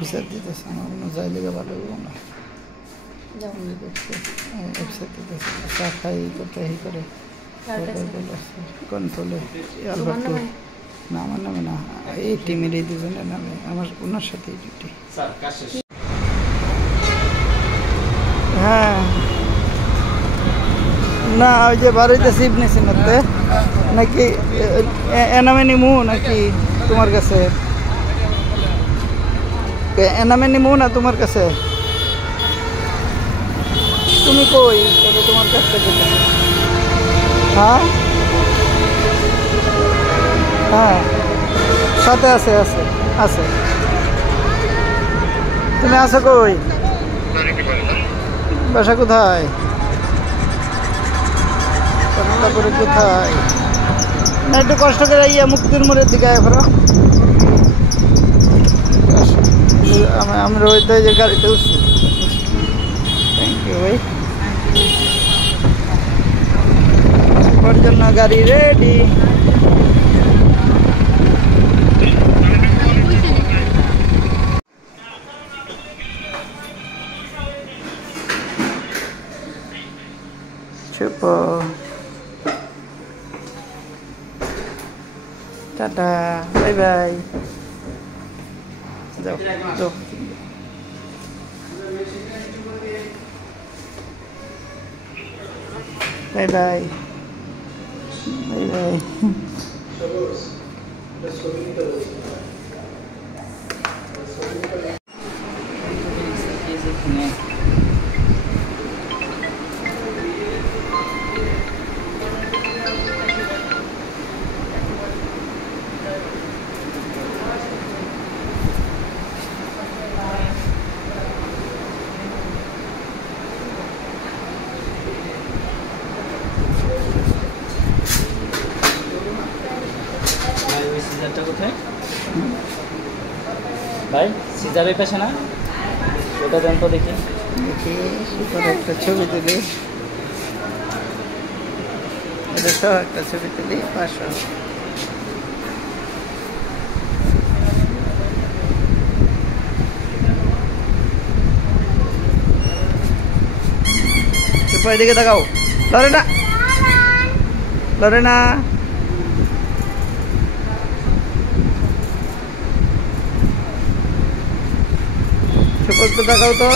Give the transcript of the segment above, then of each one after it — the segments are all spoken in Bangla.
বিচার দিতেছে না, অন্য যাই লেগে ভালো হইব না। চা খাই করতে এই করে কন্ট্রোলে না, আমার নামে না, এই টিমের এই দুজনের নামে, আমার ওনার সাথেই ডিউটি। হ্যাঁ না, ওই যে বাড়িতে সিপ নিয়েছি নাতে নাকি এনামে নিমু নাকি তোমার কাছে? এনামে নিমু না তোমার কাছে? তুমি কই তবে তোমার কাছ থেকে? হ্যাঁ হ্যাঁ, সাথে আছে আছে আছে। তুমি আছো কই? বাসা কোথায়? তারপরে কোথায় না, একটু কষ্ট করে ইয়ে মুক্তির মোড়ের দিকে এখনো আমি রোহিত যে গাড়িতে উঠছি। থ্যাংক ইউ ভাই। ওর জন্য গাড়ি রেডি। Tata, by bye. যাও যাও। Bye bye bye bye. সিজারটা কোথায় ভাই? সিজার ওই পাশে না? ওটা দেন তো দেখি। দেখি সুপার একটা ছবি তুলি, এটা সহ একটা ছবি তুলি 500। সুপার দিকে তাকাও। লরে না, লরে না। সুপার তো তাকাও তো।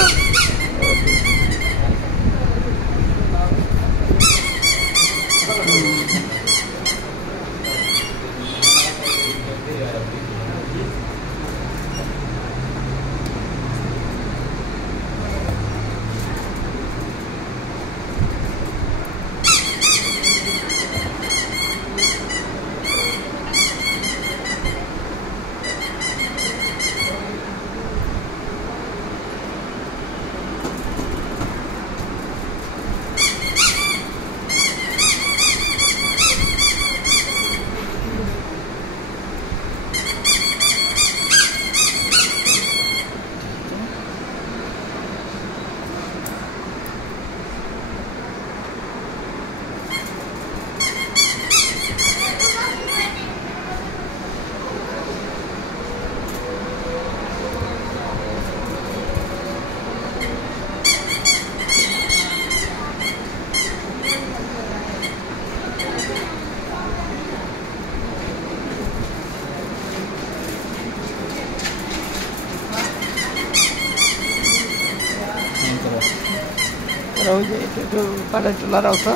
পাড়ে তোলার অর্থ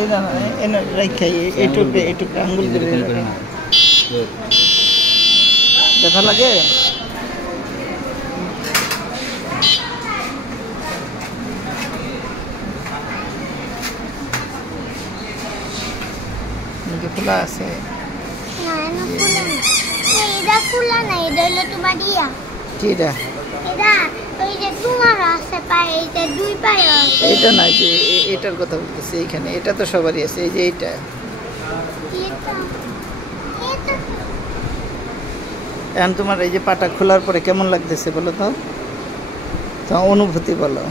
এই না, এনে রেখে এইটুকু আঙ্গুল করে দেখা লাগে। খোলা আছে এটা না, যে এটার কথা বলতেছি এইখানে, এটা তো সবারই আছে। এই যে এইটা, এখন তোমার এই যে পাটা খোলার পরে কেমন লাগতেছে বলো তো, তোমার অনুভূতি বলো।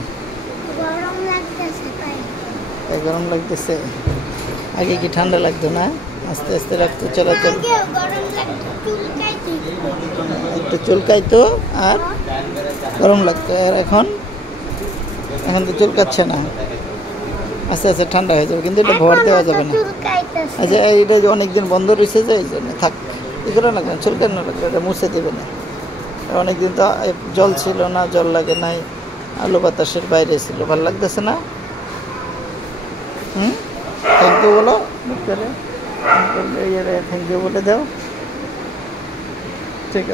তাই গরম লাগতেছে। আগে কি ঠান্ডা লাগতো না? আস্তে আস্তে রক্ত চলাচল একটু চুলকাইতো আর গরম লাগতো, আর এখন তো চুলকাচ্ছে না, আস্তে আস্তে ঠান্ডা হয়ে যাবে। কিন্তু এটা ভর দেওয়া যাবে না। আচ্ছা, এইটা যে অনেকদিন বন্ধ রয়েছে যে এই জন্য থাক, এগুলো লাগবে না, চুলকানো লাগবে, এটা মুছে দেবে না। অনেকদিন তো জল ছিল না, জল লাগে নাই, আলো বাতাসের বাইরে ছিল, ভালো লাগতেছে না। থ্যাংক ইউ বলো, থ্যাংক ইউ বলে দাও। ঠিক আছে।